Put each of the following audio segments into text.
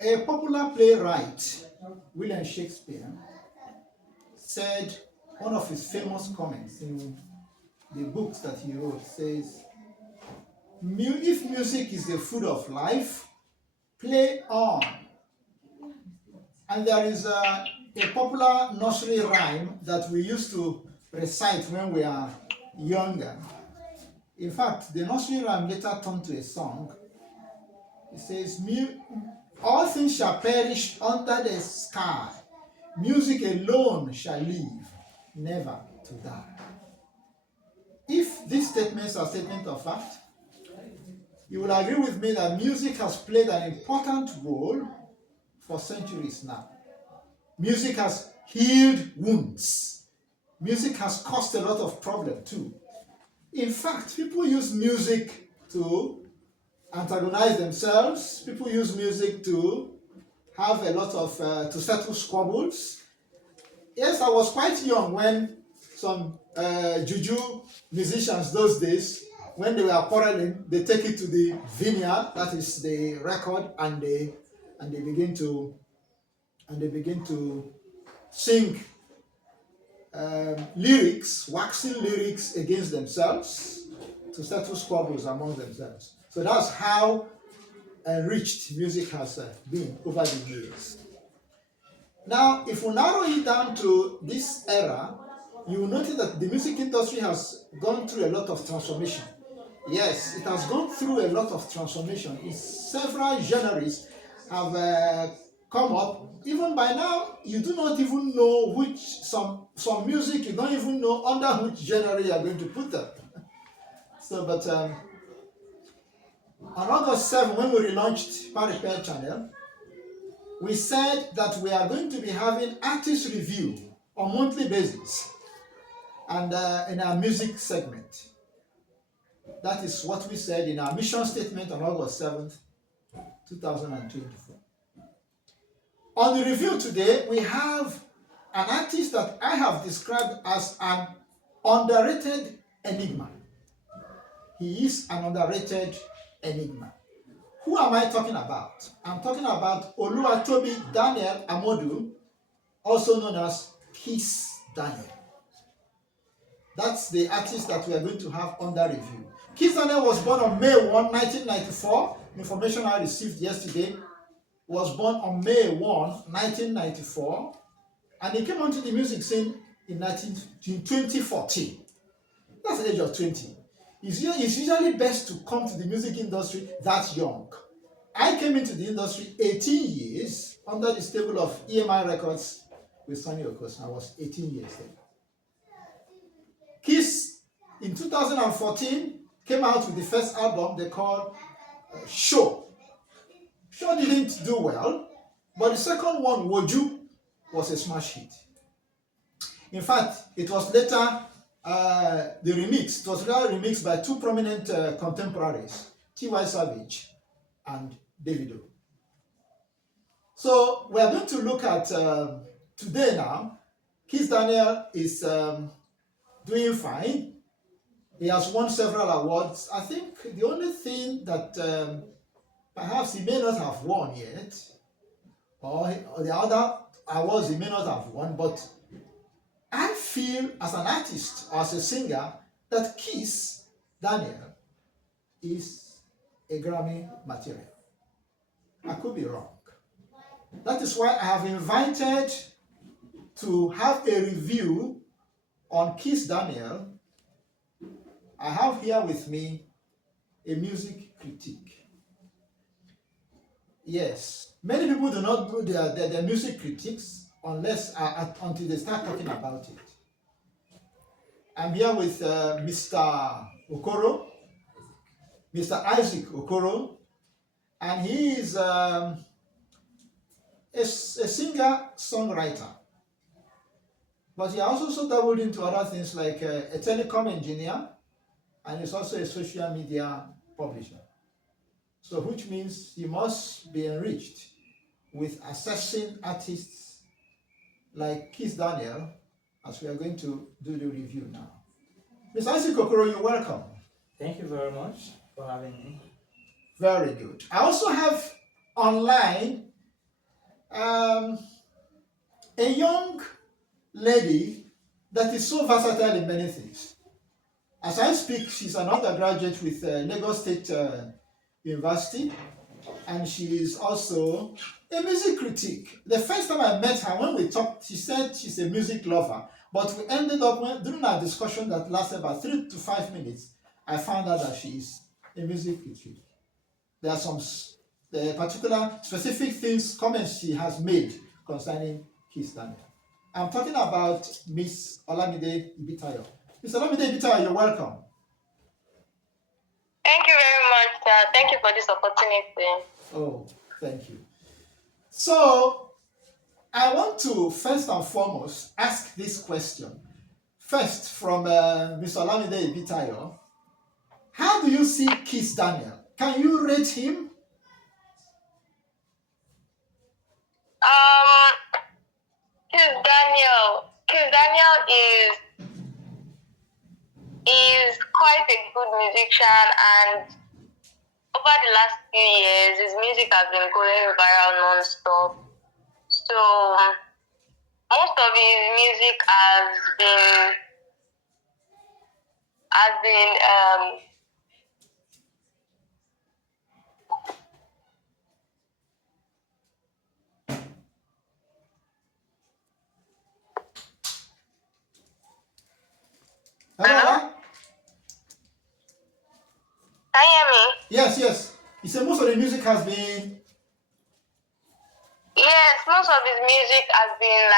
A popular playwright, William Shakespeare, said one of his famous comments in the books that he wrote says, if music is the food of life, play on. And there is a popular nursery rhyme that we used to recite when we are younger. In fact, the nursery rhyme later turned to a song. It says, all things shall perish under the sky. Music alone shall live, never to die. If these statements are statements of fact, you will agree with me that music has played an important role for centuries now. Music has healed wounds. Music has caused a lot of problem too. In fact, people use music to antagonize themselves. People use music to have a lot of, to settle squabbles. Yes, I was quite young when some juju musicians those days, when they were quarreling, they take it to the vineyard, that is the record, and they begin to sing lyrics, waxing lyrics against themselves to settle squabbles among themselves. So that's how enriched music has been over the years. Now, if we narrow it down to this era, you will notice that the music industry has gone through a lot of transformation. Yes, it has gone through a lot of transformation. Several genres have come up. Even by now, you do not even know which, some music, you don't even know under which genre you are going to put them. So, but on August 7, when we relaunched Repair Channel, we said that we are going to be having artist review on monthly basis and in our music segment. That is what we said in our mission statement on August 7th, 2024. On the review today, we have an artist that I have described as an underrated enigma. He is an underrated enigma. Who am I talking about? I'm talking about Oluwatobi Daniel Amodu, also known as Kiss Daniel. That's the artist that we are going to have under review. Kiss Daniel was born on May 1, 1994. Information I received yesterday, was born on May 1, 1994. And he came onto the music scene in 2014. That's the age of 20. It's usually best to come to the music industry that young. I came into the industry 18 years under the stable of EMI Records with Sonny Okos. I was 18 years then. Kiss, in 2014, came out with the first album they called Show. Show didn't do well, but the second one, Woju, was a smash hit. In fact, it was later the remix. It was later remixed by two prominent contemporaries, T.Y. Savage and Davido. So we are going to look at today now. Kiss Daniel is doing fine. He has won several awards. I think the only thing that perhaps he may not have won yet, or the other awards he may not have won, but I feel as an artist or as a singer that Kiss Daniel is a Grammy material. I could be wrong. That is why I have invited to have a review on Kiss Daniel. I have here with me a music critique. Yes, many people do not do their music critiques unless until they start talking about it. I'm here with Mr. Okoro, Mr. Isaac Okoro, and he is a singer-songwriter. But he also dabbled into other things like a telecom engineer, and he's also a social media publisher. So which means he must be enriched with assessing artists like Kiss Daniel, as we are going to do the review now. Mr. Isaac Okoro, you're welcome. Thank you very much for having me. Very good. I also have online Um, a young lady that is so versatile in many things. As I speak, she's an undergraduate with Lagos State University, and she is also a music critic. The first time I met her, when we talked, she said she's a music lover, but we ended up, during our discussion that lasted about 3 to 5 minutes, I found out that she is a music critic. There are some the particular specific things, comments she has made concerning Kiss Daniel. I'm talking about Miss Olamide Ibitayo. Miss Olamide Ibitayo, you're welcome. Thank you very much, sir. Thank you for this opportunity. Oh, thank you. So, I want to first and foremost ask this question. First, from Mr. Olamide Ibitayo, how do you see Kiss Daniel? Can you rate him? Kiss Daniel is quite a good musician, and over the last few years, his music has been going viral non-stop. So most of his music has been Hello? Can you hear me? Yes, yes. He said most of the music has been. Yes, most of his music has been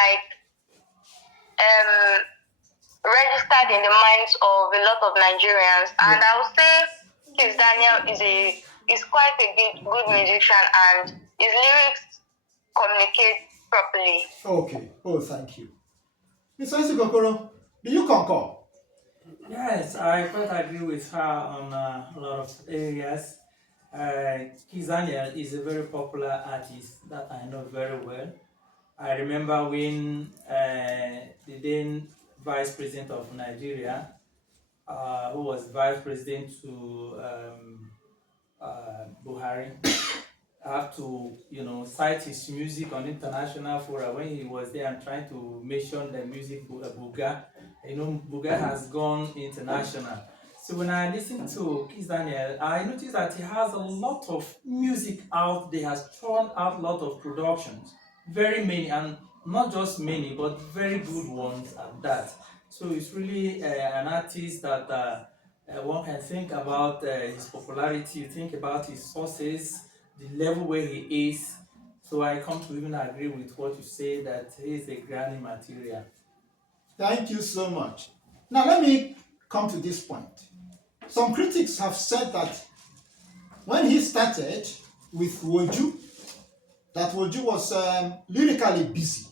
registered in the minds of a lot of Nigerians, and I would say Kiss Daniel is quite a good musician, and his lyrics communicate properly. Okay. Oh, thank you. Mr. Isikokoro, do you concur? Yes, I quite agree with her on a lot of areas. Kiss Daniel is a very popular artist that I know very well. I remember when the then Vice President of Nigeria, who was Vice President to Buhari, have to cite his music on international fora when he was there and trying to mention the music Buga. Buga has gone international. So when I listen to Kiss Daniel, I noticed that he has a lot of music out there, has thrown out a lot of productions, very many, and not just many, but very good ones at that. So it's really an artist that one can think about his popularity, think about his sources, the level where he is. So I come to even agree with what you say, that he is a Grammy material. Thank you so much. Now let me come to this point. Some critics have said that when he started with Woju, that Woju was lyrically busy.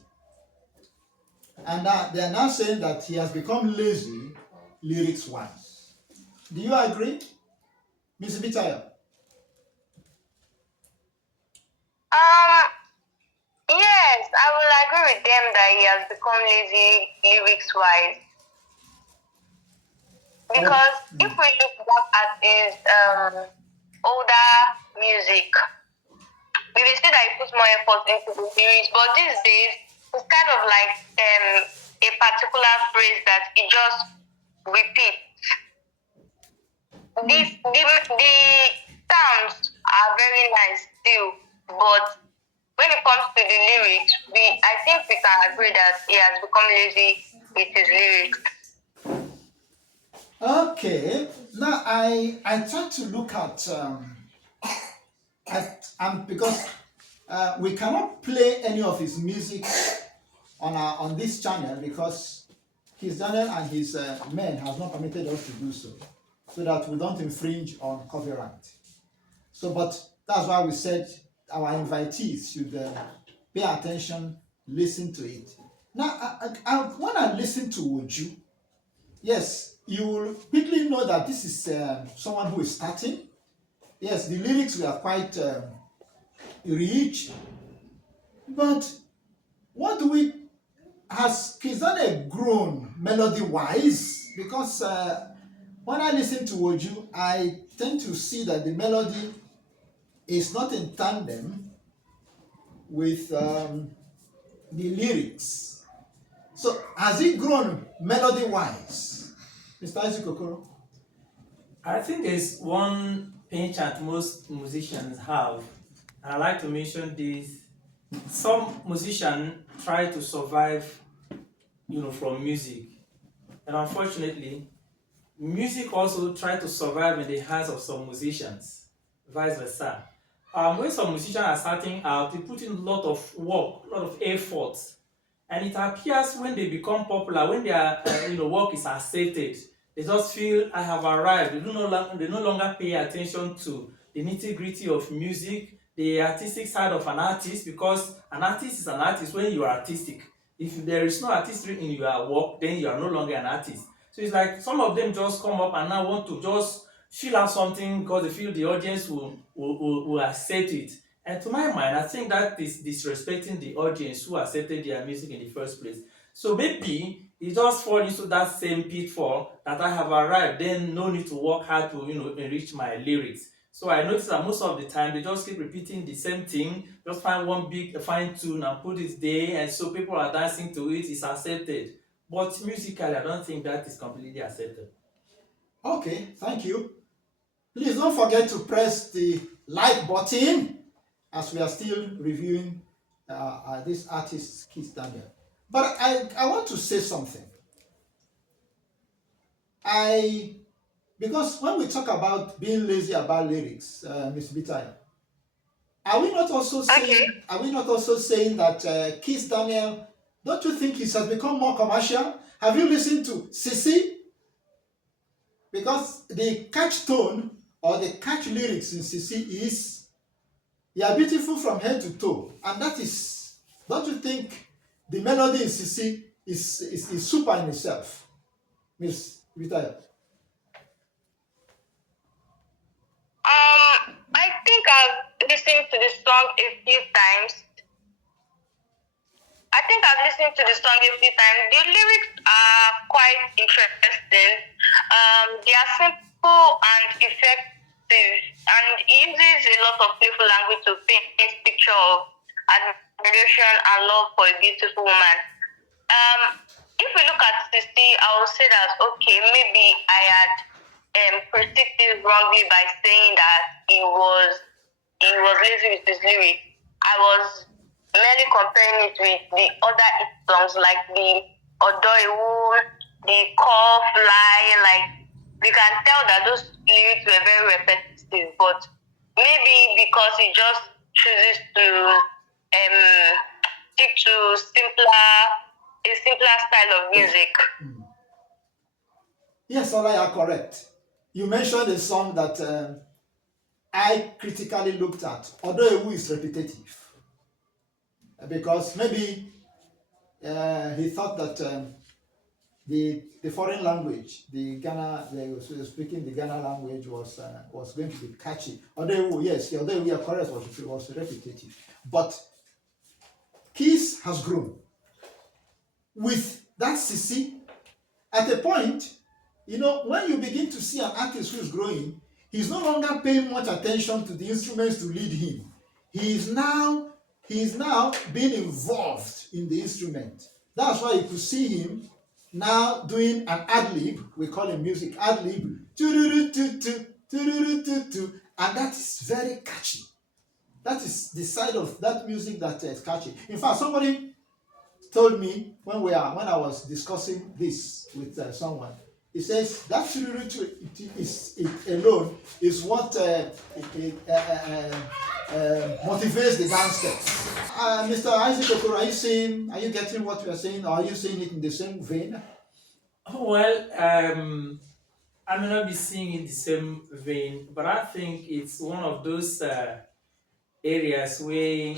And they are now saying that he has become lazy lyrics-wise. Do you agree, Ms. Bitayo? Yes, I will agree with them that he has become lazy lyrics-wise. Because if we look back at his older music, we will see that he puts more effort into the lyrics. But these days, it's kind of like a particular phrase that he just repeats. The sounds are very nice still, but when it comes to the lyrics, I think we can agree that he has become lazy with his lyrics. Okay. Now I try to look at because we cannot play any of his music on this channel because his channel and his men have not permitted us to do so that we don't infringe on copyright. So, but that's why we said our invitees should pay attention, listen to it. Now, when I listen to Woju, yes, you will quickly know that this is someone who is starting. Yes, the lyrics were quite rich, but what do we has Kizane grown melody-wise? Because when I listen to Woju, I tend to see that the melody is not in tandem with the lyrics. So has it grown melody-wise, Mr. Isaac Okoro? I think there's one penchant most musicians have. I like to mention this. Some musicians try to survive, from music. And unfortunately, music also try to survive in the hands of some musicians, vice versa. When some musicians are starting out, they put in a lot of work, a lot of effort, and it appears when they become popular, when their work is accepted, they just feel I have arrived. They no longer pay attention to the nitty gritty of music, the artistic side of an artist, because an artist is an artist when you are artistic. If there is no artistry in your work, then you are no longer an artist. So it's like some of them just come up and now want to just fill out something because they feel the audience will accept it. And to my mind, I think that is disrespecting the audience who accepted their music in the first place. So maybe it just fall into that same pitfall that I have arrived, then no need to work hard to enrich my lyrics. So I notice that most of the time they just keep repeating the same thing, just find one big fine tune and put it there, and so people are dancing to it, it's accepted. But musically, I don't think that is completely accepted. Okay, thank you. Please don't forget to press the like button as we are still reviewing this artist, Keith Daniel. But I want to say something. Because when we talk about being lazy about lyrics, Ms. Bitaya, are we not also saying that Keith Daniel, don't you think he has become more commercial? Have you listened to Sissy? Because the catch tone or the catch lyrics in Sissy is, you are beautiful from head to toe. And that is, don't you think the melody in Sissy is super in itself, Miss Vitaya? I think I've listened to the song a few times. The lyrics are quite interesting. They are simple and effective, and it uses a lot of playful language to paint a picture of admiration and love for a beautiful woman. If we look at Sissy, I will say that okay, maybe I had perceived it wrongly by saying that he was lazy with his lyrics. I was merely comparing it with the other hit songs like the Odoiwu, the Call Fly. Like we can tell that those lyrics were very repetitive, but maybe because he just chooses to stick to a simpler style of music. Yes, Ola, you are correct. You mentioned a song that I critically looked at, although Ewu is repetitive. Because maybe he thought that the foreign language, they were speaking the Ghana language was going to be catchy. Although yes, although we are correct, was repetitive. But Kiss has grown with that Sissy. At a point, when you begin to see an artist who is growing, he's no longer paying much attention to the instruments to lead him. He is now being involved in the instrument. That's why you could see him now doing an ad-lib. We call it music ad-lib, and that is very catchy. That is the side of that music that is catchy. In fact, somebody told me when I was discussing this with someone, he says that it alone is what motivates the dancers. Mr. Isaac Okoro, are you getting what we are saying, or are you saying it in the same vein? Well, I may not be seeing in the same vein, but I think it's one of those areas where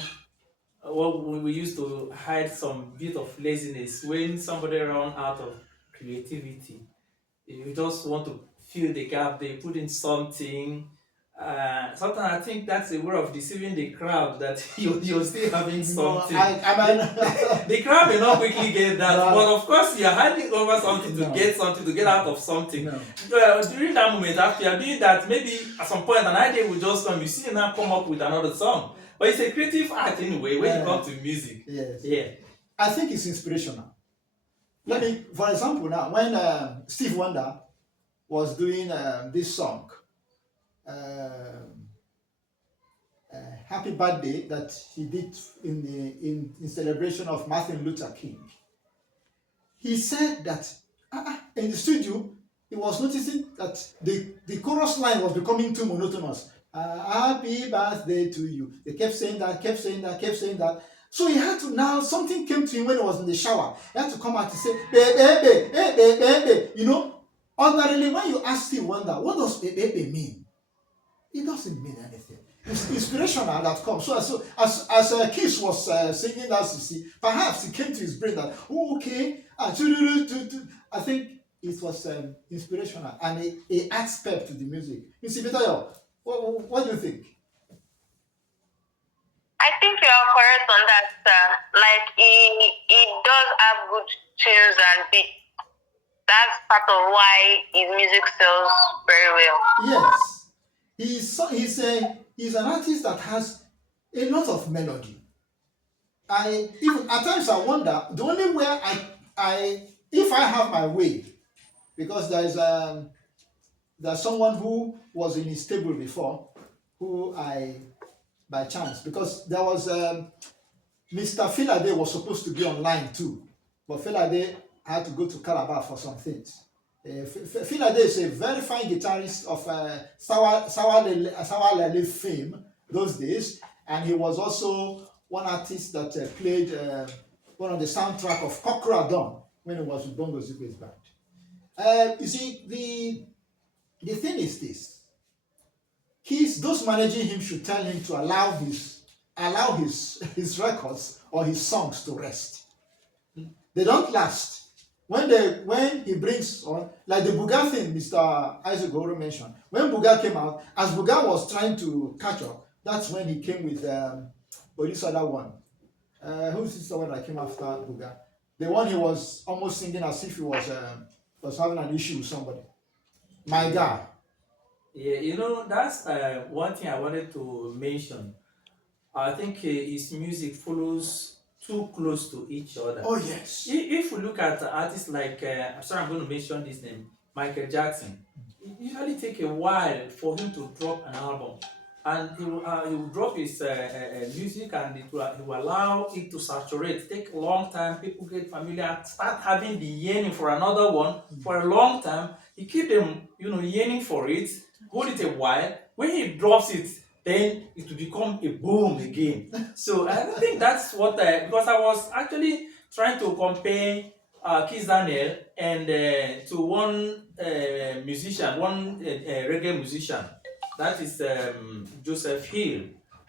we used to hide some bit of laziness. When somebody run out of creativity, you just want to fill the gap. They put in something. Sometimes I think that's a way of deceiving the crowd that you're still having something. The crowd may not quickly get that, but of course you're handing over something to get something, to get out of something. During that moment, after you're doing that, maybe at some point an idea will just come. You see now come up with another song. But it's a creative art anyway when it comes to music. Yes. Yeah. I think it's inspirational. Let me, for example, now when Steve Wonder was doing this song, um, "Happy Birthday," that he did in celebration of Martin Luther King, he said that in the studio he was noticing that the chorus line was becoming too monotonous. Happy birthday to you. They kept saying that, kept saying that, kept saying that. So he had to now, something came to him when he was in the shower. He had to come out and say, baby, hey, baby. You know, ordinarily, when you ask Steve Wonder, what does baby mean? It doesn't mean anything. It's inspirational that comes. So as Kiss was singing that, you see, perhaps it came to his brain that, oh, okay, I think it was inspirational and it adds pep to the music. You see, Bitayo, what do you think? I think you are correct on that, sir. Like he does have good tunes and beats. That's part of why his music sells very well. Yes, he's an artist that has a lot of melody. I even at times I wonder the only way I if I have my way, because there's someone who was in his table before, who I by chance, because there was Mr. Filade was supposed to be online too, but Filade had to go to Calabar for some things. Filade is a very fine guitarist of Sawa Lele fame those days, and he was also one artist that played one of the soundtrack of Kokra Dawn when he was with Bongo Zikwe's band. You see, the thing is this: those managing him should tell him to allow his records or his songs to rest. They don't last. When he brings on, like the Buga thing Mr. Isaac Goro mentioned, when Buga came out, as Buga was trying to catch up, that's when he came with this other one. Who's this one that came after Buga? The one he was almost singing as if he was having an issue with somebody. My guy. Yeah, that's one thing I wanted to mention. I think his music follows too close to each other. Oh yes. If we look at artists like, I'm sorry, I'm going to mention this name, Michael Jackson, it usually take a while for him to drop an album. And he will drop his music and he will allow it to saturate, take a long time, people get familiar, start having the yearning for another one for a long time. He keep them, yearning for it, hold it a while. When he drops it, then it will become a boom again. So I don't think that's what because I was actually trying to compare Kiss Daniel and to one musician, one reggae musician. That is Joseph Hill.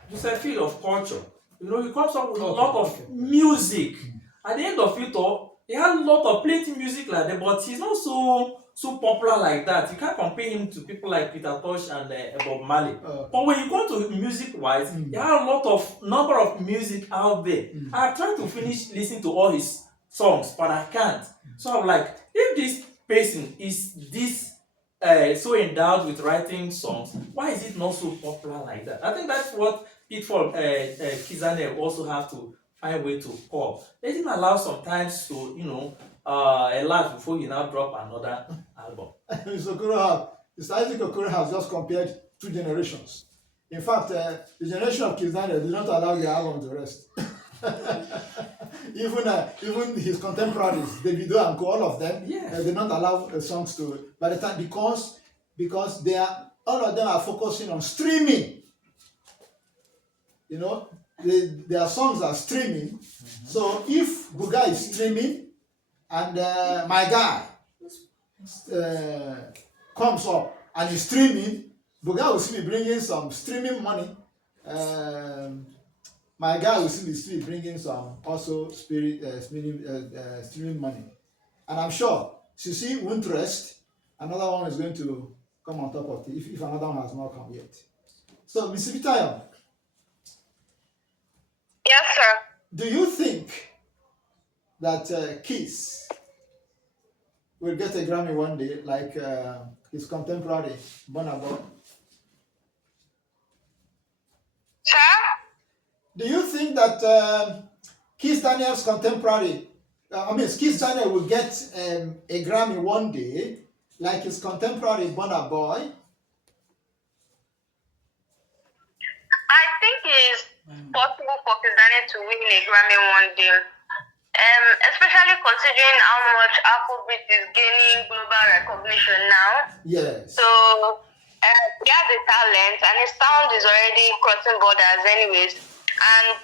Joseph Hill of Culture. He comes up with a lot of music. At the end of it all, he had a lot of plenty music like that, but he's not so popular like that. You can't compare him to people like Peter Tosh and Bob Marley. But when you go to music wise, he had a lot of number of music out there. I tried to finish listening to all his songs, but I can't. So I'm like, if this person is this so endowed with writing songs, why is it not so popular like that? I think that's what Pitfall Kizane also have to find a way to call. Let him allow sometimes to, elapse before you now drop another album. Mr. Isaac Okoro has just compared two generations. In fact, the generation of Kizane did not allow the album to rest. Even his contemporaries, Davido and all of them, did not allow the songs to. By the time, because all of them are focusing on streaming. Their songs are streaming. So if Buga is streaming and my guy comes up and is streaming, Buga will still be bringing some streaming money. My guy will still be bringing some also streaming money. And I'm sure Sisi won't rest. Another one is going to come on top of it if another one has not come yet. So, Ms. Vitaya. Yes, sir. Do you think that Kiss will get a Grammy one day like his contemporary, Burna Boy? Sir? Do you think that Kiss Daniel's contemporary, Kiss Daniel will get a Grammy one day, like his contemporary Burna Boy? I think it's possible for Kizani to win a Grammy one day. Especially considering how much Afrobeat is gaining global recognition now. Yes. So he has a talent and his sound is already crossing borders anyways. And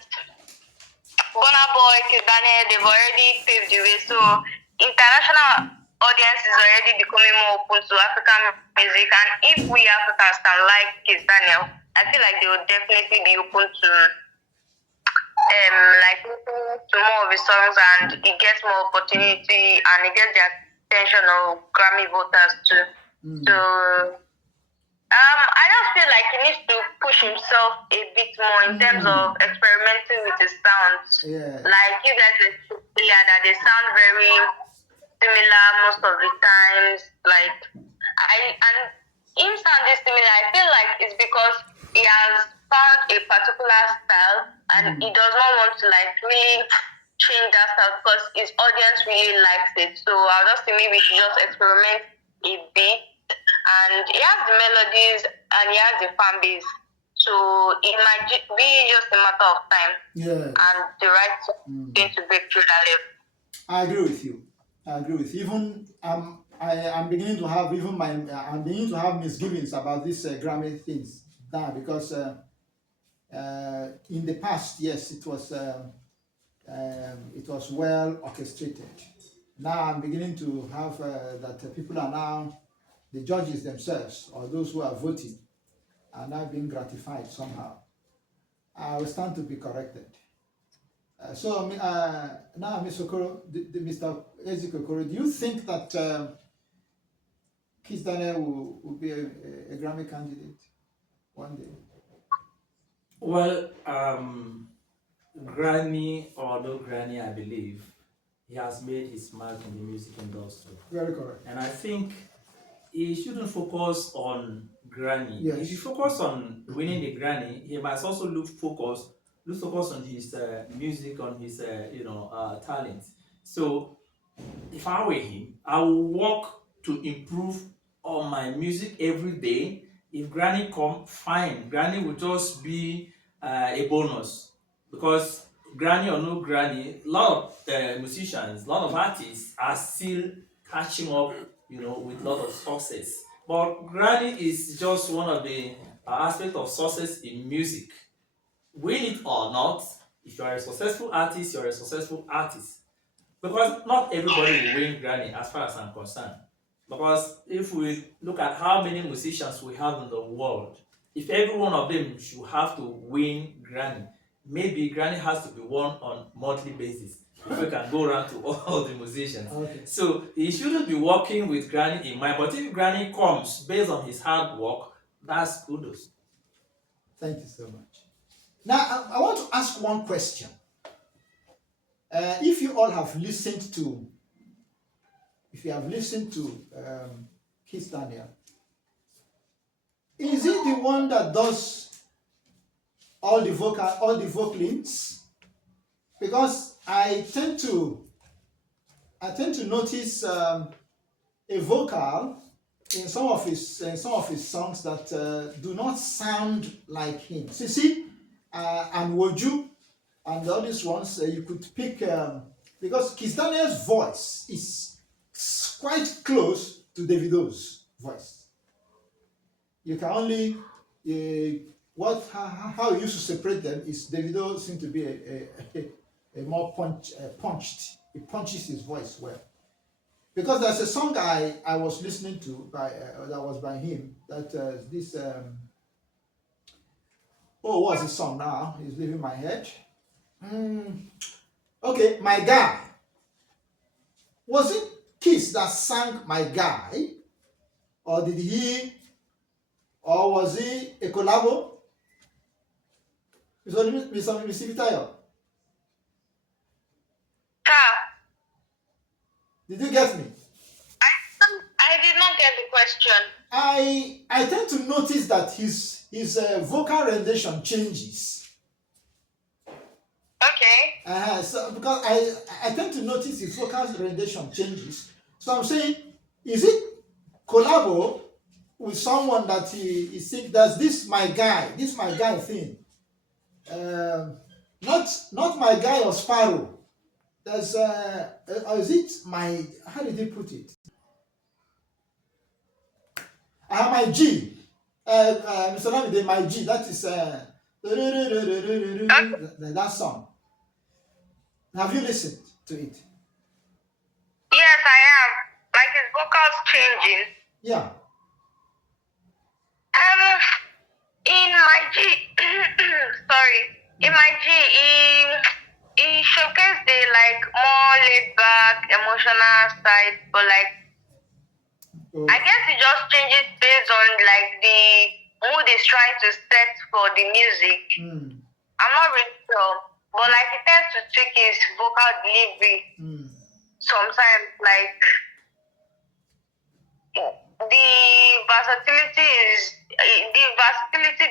Burna Boy, Kizani, they've already paved the way. So international audience is already becoming more open to African music. And if we Africans can like Kiss Daniel, I feel like they will definitely be open to like listening to more of his songs, and he gets more opportunity and he gets the attention of Grammy voters too. So I just feel like he needs to push himself a bit more in terms of experimenting with his sounds. Yeah. Like you guys were earlier that they sound very similar most of the times. Like and him sounding similar, I feel like it's because he has found a particular style and he does not want to like really change that style because his audience really likes it. So I'll just say maybe we should just experiment a bit. And he has the melodies and he has the fan base. So it might be just a matter of time. Yeah. And the right thing to break through that level. I agree with you. Even I'm beginning to have I'm beginning to have misgivings about these Grammy things now because in the past, yes, it was well orchestrated. Now I'm beginning to have that people are now the judges themselves or those who are voting are now being gratified somehow. I will stand to be corrected. Now, Mr. Okoro, Mr. Ezekiel Okoro, do you think that Kiss Daniel will be a Grammy candidate one day? Well, Granny or no Granny, I believe he has made his mark in the music industry. Very correct. And I think he shouldn't focus on Granny. Yes. If he focus on winning the Granny, he must also look focus on his music, on his talent. So if I were him, I would work to improve on my music every day. If Granny come, fine. Granny will just be a bonus because Granny or no Granny, a lot of musicians, a lot of artists are still catching up, with a lot of success. But Granny is just one of the aspects of success in music. Win it or not, if you are a successful artist, you're a successful artist. Because not everybody will win Granny as far as I'm concerned. Because if we look at how many musicians we have in the world, if every one of them should have to win Granny, maybe Granny has to be won on monthly basis. If we can go around to all the musicians. Okay. So he shouldn't be working with Granny in mind. But if Granny comes based on his hard work, that's kudos. Thank you so much. Now, I want to ask one question. If you have listened to Kiss Daniel, is he the one that does all the vocalings? Because I tend to notice a vocal in some of his songs that do not sound like him. See, and Woju and all these ones you could pick because Kiss Daniel's voice is quite close to Davido's voice. You can only how you used to separate them is Davido seemed to be a more punched. He punches his voice well. Because there's a song I was listening to that was by him that this what's the song now? It's leaving my head. Okay, My Guy. Was it Kiss that sang My Guy? Or was he a collabo? Mr. Vitayo. Did you get me? I did not get the question. I tend to notice that his vocal rendition changes. So because I tend to notice his vocal rendition changes. So I'm saying, is it collabo with someone that he think does this my guy thing? Not my guy or Sparrow. There's or is it my, how did he put it? My G. Mr. Lamide, my G. That is that song. Have you listened to it? Yes, I am. Like his vocals changing. Yeah. In my G, sorry, in my G, he showcased the like more laid back, emotional side, but like Oh. I guess it just changes based on like the mood is trying to set for the music. I'm not really sure, but like he tends to tweak his vocal delivery sometimes. Like the versatility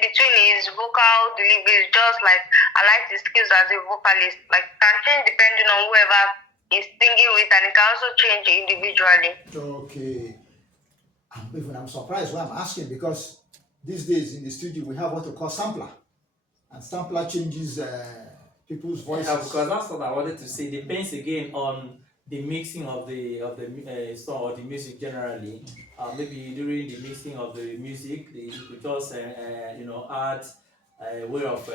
between his vocal delivery is just like I like his skills as a vocalist. Like can change depending on whoever he's singing with, and it can also change individually. Okay. I'm surprised why I'm asking, because these days in the studio we have what we call sampler, and sampler changes people's voices. Yeah, because that's what I wanted to say. Depends again on the mixing of the song or the music generally. Maybe during the mixing of the music, you could just add a way of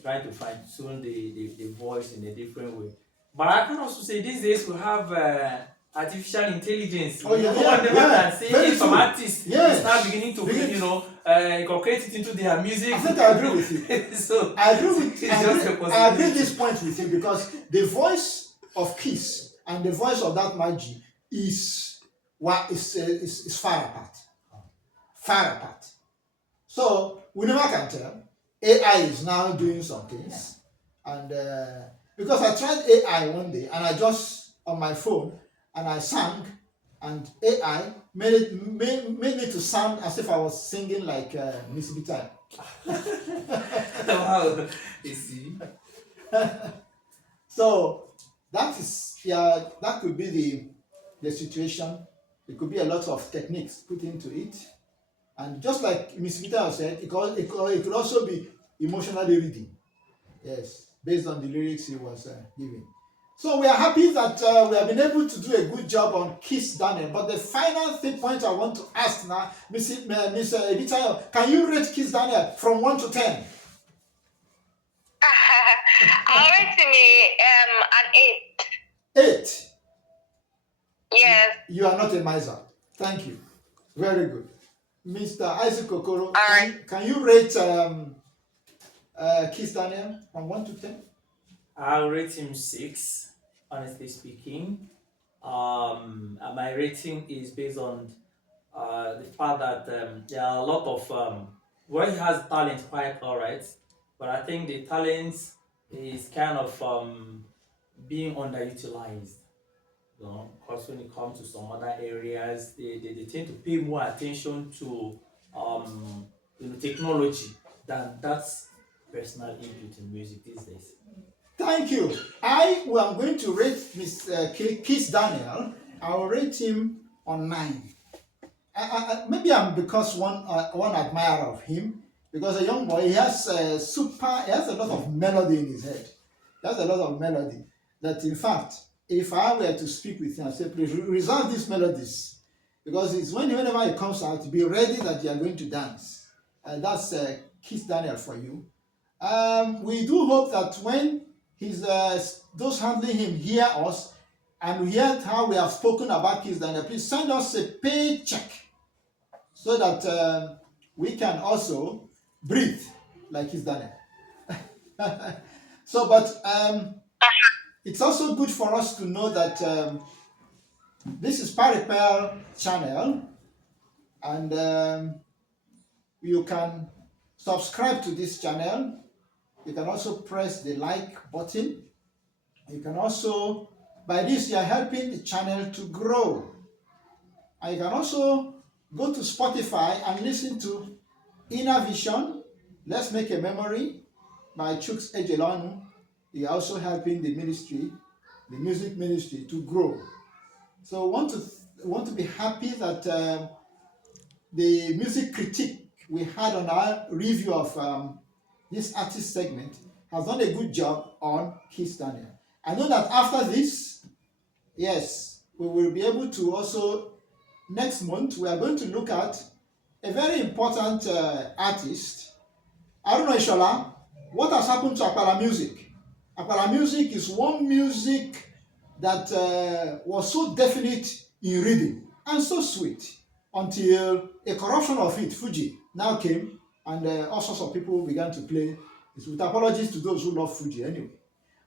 trying to fine tune the voice in a different way. But I can also say these days we have artificial intelligence. Oh, yeah, Whatever yeah. can say, Very some true. artists Yes. start beginning to incorporate it into their music. I think I agree with you. So I agree with it's just a I agree possibility. this point with you, because the voice of Kiss and the voice of that Magi is far apart. Far apart. So we never can tell. AI is now doing some things, and because I tried AI one day and I just on my phone and I sang, and AI made me to sound as if I was singing like Miss Vita. Wow, you see. So that could be the situation. It could be a lot of techniques put into it, and just like Miss Vita said, it could also be emotionally reading. Yes, based on the lyrics he was giving. So we are happy that we have been able to do a good job on Kiss Daniel. But the final point I want to ask now, Miss Vita, can you rate Kiss Daniel from 1 to 10? I'll rate him an 8. 8. Yes. You are not a miser. Thank you. Very good. Mr. Isaac Okoro, Alright. can you rate Kiss Daniel from 1 to 10? I'll rate him 6, honestly speaking. My rating is based on the fact that there are a lot of well, he has talent, quite alright, but I think the talent is kind of being underutilized. Because when it comes to some other areas, they tend to pay more attention to technology than that's personal input in music these days. Thank you. I am going to rate Mr. Kiss Daniel. I will rate him on 9. Maybe I'm because one admirer of him, because a young boy, he has a lot of melody in his head. He has a lot of melody that, in fact, if I were to speak with him, I say, please reserve these melodies, because it's whenever he comes out, be ready that you are going to dance. That's Kiss Daniel for you. We do hope that when those handling him hear us and hear how we have spoken about Kiss Daniel, please send us a paycheck so that we can also breathe like Kiss Daniel. So, but it's also good for us to know that this is Paripel channel, and you can subscribe to this channel. You can also press the like button. You can also, by this, you are helping the channel to grow. And you can also go to Spotify and listen to Inner Vision, Let's Make a Memory by Chuks Ejelonu. He also helping the ministry, the music ministry, to grow. So want to be happy that the music critique we had on our review of this artist segment has done a good job on Kiss Daniel. I know that after this, yes, we will be able to also, next month, we are going to look at a very important artist, Aruna Ishola. What has happened to Akpala music? Akpala music is one music that was so definite in reading and so sweet until a corruption of it, Fuji, now came and all sorts of people began to play. It's with apologies to those who love Fuji anyway.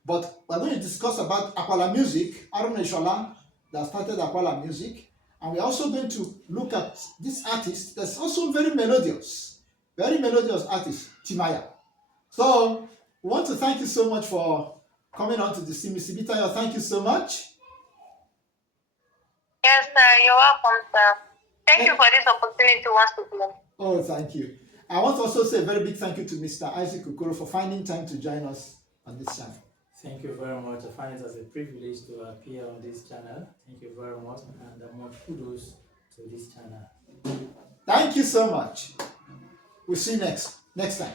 But we're going to discuss about Akpala music, Aruna Ishola, that started Akpala music. And we're also going to look at this artist that's also very melodious artist, Timaya. So we want to thank you so much for coming on to the Simisibitayo. Thank you so much. Yes, sir. You're welcome, sir. Thank you for this opportunity once again. Oh, thank you. I want to also say a very big thank you to Mr. Isaac Okoro for finding time to join us on this channel. Thank you very much. I find it as a privilege to appear on this channel. Thank you very much, and more kudos to this channel. Thank you so much. We'll see you next time.